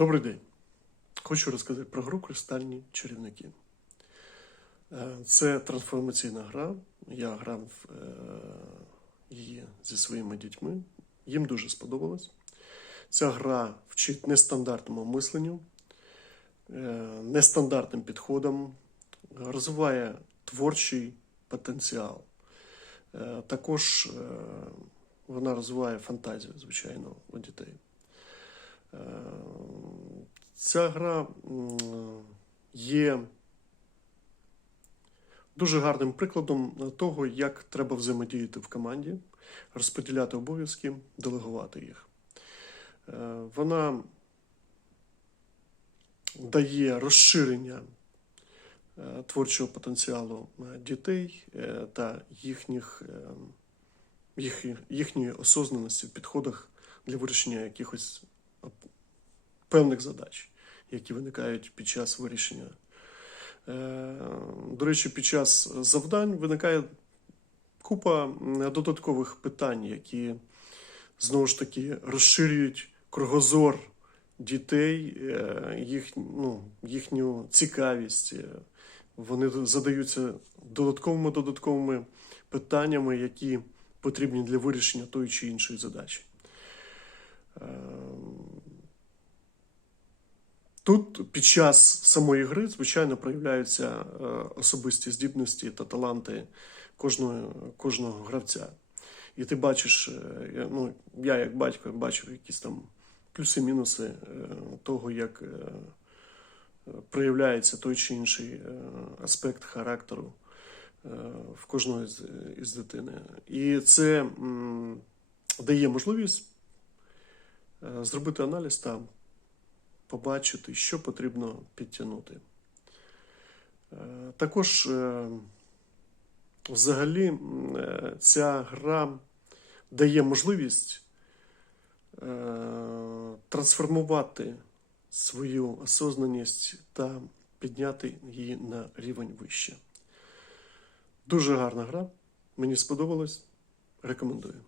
Добрий день. Хочу розказати про гру Кристальні чарівники. Е, Це трансформаційна гра. Я грав е, її зі своїми дітьми. Їм дуже сподобалось. Ця гра вчить нестандартному мисленню, е, нестандартним підходам, розвиває творчий потенціал. Також вона розвиває фантазію, звичайно, у дітей. Ця гра є дуже гарним прикладом того, як треба взаємодіяти в команді, розподіляти обов'язки, делегувати їх. Е, Вона дає розширення е, творчого потенціалу е, дітей та їхніх, їх, їхньої осознаності в підходах для вирішення якихось певних задач, які виникають під час вирішення. Е, До речі, під час завдань виникає купа додаткових питань, які знову ж таки розширюють кругозор дітей, е, їх, ну, їхню цікавість. Е, Вони задаються додатковими додатковими питаннями, які потрібні для вирішення тої чи іншої задачі. Тут під час самої гри, звичайно, проявляються е, особисті здібності та таланти кожного, кожного гравця. І ти бачиш, е, ну, я як батько бачив якісь там плюси-мінуси е, того, як проявляється той чи інший аспект характеру в кожної з, із дитини. І це дає можливість зробити аналіз та побачити, що потрібно підтягнути. Е, Також е, взагалі е, ця гра дає можливість трансформувати свою осознаність та підняти її на рівень вище. Дуже гарна гра. Мені сподобалось. Рекомендую.